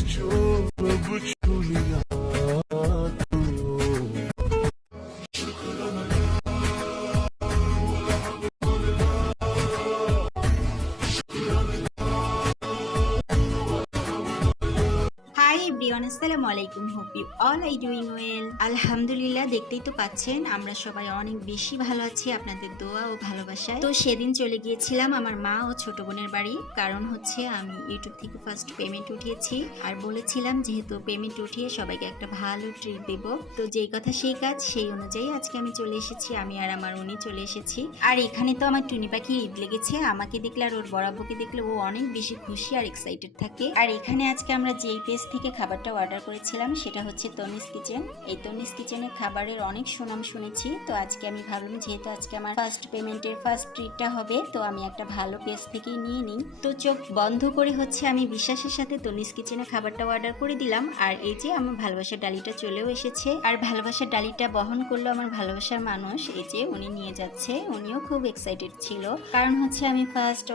with you. Everyone আসসালামু আলাইকুম। Hope you all I doing well আলহামদুলিল্লাহ, দেখতেই তো পাচ্ছেন, আমরা সবাই অনেক বেশি ভালো আছি আপনাদের দোয়া ও ভালোবাসায়। তো সেদিন চলে গিয়েছিলাম আমার মা ও ছোট বোনের বাড়ি, কারণ হচ্ছে আমি ইউটিউব থেকে ফার্স্ট পেমেন্ট উঠিয়েছি, আর বলেছিলাম যেহেতু পেমেন্ট উঠিয়ে সবাইকে একটা ভালো ট্রিট দেব, তো যেই কথা সেই কাজ, সেই অনুযায়ী আজকে আমি চলে এসেছি, আমি আর আমার উনি চলে এসেছি। আর এখানে তো আমার টুনি পাখি ঈদ লেগেছে, আমাকে দেখলে আর ওর বরাবকে দেখলে ও অনেক বেশি খুশি আর এক্সাইটেড থাকে। আর এখানে আজকে আমরা যেই পেজ থেকে খাবারটা অর্ডার করেছিলাম, সেটা হচ্ছে তনিস কিচেন এই তনিস কিচেনের খাবারের অনেক সুনাম শুনেছি, তো আজকে আমি ভাবলাম যেহেতু আজকে আমার ফার্স্ট পেমেন্টের ফার্স্ট ট্রিটটা হবে, তো আমি একটা ভালো পেজ থেকেই নিয়ে নিই। তো চোখ বন্ধ করে হচ্ছে আমি বিশ্বাসের সাথে তনিস কিচেনে খাবারটা অর্ডার করে দিলাম, আর এই যে আমার ভালোবাসার ডালিটা চলেও এসেছে, আর ভালোবাসার ডালিটা বহন করল আমার ভালোবাসার মানুষ, এই যে উনি নিয়ে যাচ্ছে, উনিও খুব এক্সাইটেড ছিল। কারণ হচ্ছে আমি ফার্স্ট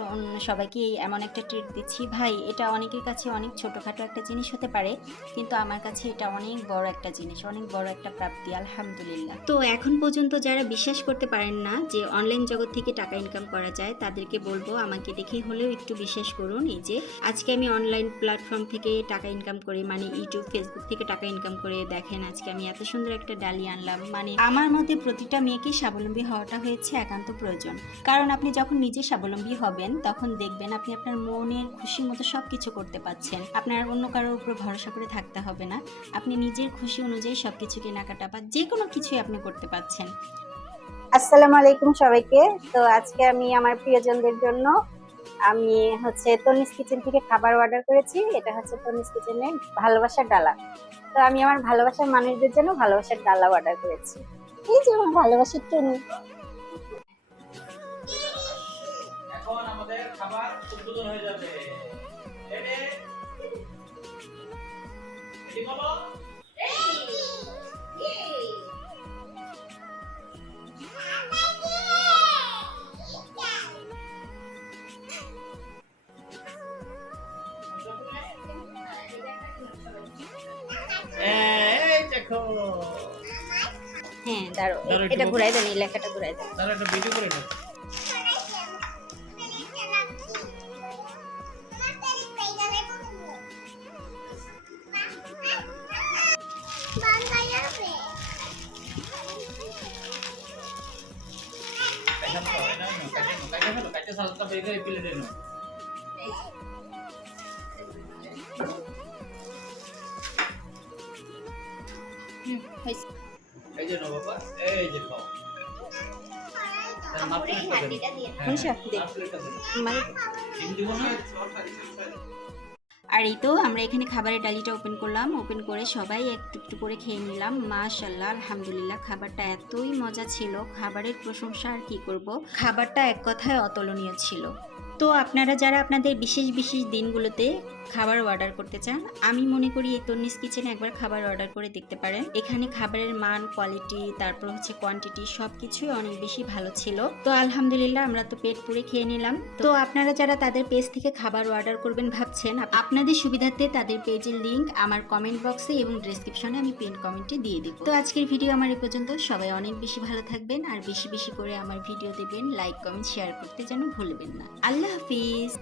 সবাইকে এমন একটা ট্রিট দিচ্ছি, ভাই, এটা অনেকের কাছে অনেক ছোটখাটো একটা জিনিস হতে পারে কিন্তু আমার কাছে এটা অনেক বড় একটা জিনিস, অনেক বড় একটা প্রাপ্তি, আলহামদুলিল্লাহ। তো এখন পর্যন্ত যারা বিশ্বাস করতে পারেন না যে অনলাইন জগৎ থেকে টাকা ইনকাম করা যায়, তাদেরকে বলব আমাকে দেখে হলেও একটু বিশ্বাস করুন, এই যে আজকে আমি অনলাইন প্ল্যাটফর্ম থেকে টাকা ইনকাম করি মানে ইউটিউব ফেসবুক থেকে টাকা ইনকাম করে দেখেন আজকে আমি এত সুন্দর একটা ডালি আনলাম মানে আমার মতে প্রতিটা মেয়েকে স্বাবলম্বী হওয়াটা হয়েছে একান্ত প্রয়োজন। কারণ আপনি যখন নিজে স্বাবলম্বী হবেন, তখন দেখবেন আপনি আপনার মনের খুশি মতো সব কিছু করতে পারছেন। আপনার অন্য কারোর উপর ভরসা করে থাকতে হবে না। আপনি নিজের খুশি অনুযায়ী সব কিছু কেনাকাটা বা যে কোনো কিছুই আপনি করতে পারছেন। আসসালামু আলাইকুম সবাইকে। তো আজকে আমি আমার প্রিয়জনদের জন্য আমি হচ্ছে তনিস কিচেন থেকে খাবার অর্ডার করেছি। এটা হচ্ছে তনিস কিচেনের ভালোবাসার ডালা। তো আমি আমার ভালোবাসার মানুষদের জন্য ভালোবাসার ডালা অর্ডার করেছি। এই যে আমার ভালোবাসার টনি এখন আমাদের খাবার উদ্বোধন হয়ে যাবে। বলো হ্যাঁ দাঁড়ো এটা ঘুরাই দেন এই লেখাটা ঘুরাই দেন। তাহলে একটা ভিডিও করে নাও। এই যে বাবা এই যে খাও। তার মাপ প্লেটটা দেন মনীষা, দে। মাপ প্লেটটা দেন আমার- ডিম দিব না আর এই তো আমরা এখানে খাবারের ডালিটা ওপেন করলাম। ওপেন করে সবাই একটু একটু করে খেয়ে নিলাম। মাশাল্লাহ আলহামদুলিল্লাহ, খাবারটা এতই মজা ছিল। খাবারের প্রশংসা আর কী করব? খাবারটা এক কথায় অতুলনীয় ছিল। তো আপনারা যারা আপনাদের বিশেষ বিশেষ দিনগুলোতে খাবার অর্ডার করতে চান, আমি মনে করি এই তন্নিস কিচেনে একবার খাবার অর্ডার করে দেখতে পারেন। এখানে খাবারের মান কোয়ালিটি তারপর হচ্ছে কোয়ান্টিটি সব কিছুই অনেক বেশি ভালো ছিল। তো আলহামদুলিল্লাহ আমরা তো পেট পুরে খেয়ে নিলাম। তো আপনারা যারা তাদের পেজ থেকে খাবার অর্ডার করবেন ভাবছেন আপনাদের সুবিধার্থে তাদের পেজের লিংক আমার কমেন্ট বক্সে এবং ডেসক্রিপশনে আমি পিন কমেন্টে দিয়ে দেবো। তো আজকের ভিডিও আমার এ পর্যন্ত। সবাই অনেক বেশি ভালো থাকবেন আর বেশি বেশি করে আমার ভিডিও দেবেন লাইক কমেন্ট শেয়ার করতে যেন ভুলবেন না। আল্লাহ হাফিজ!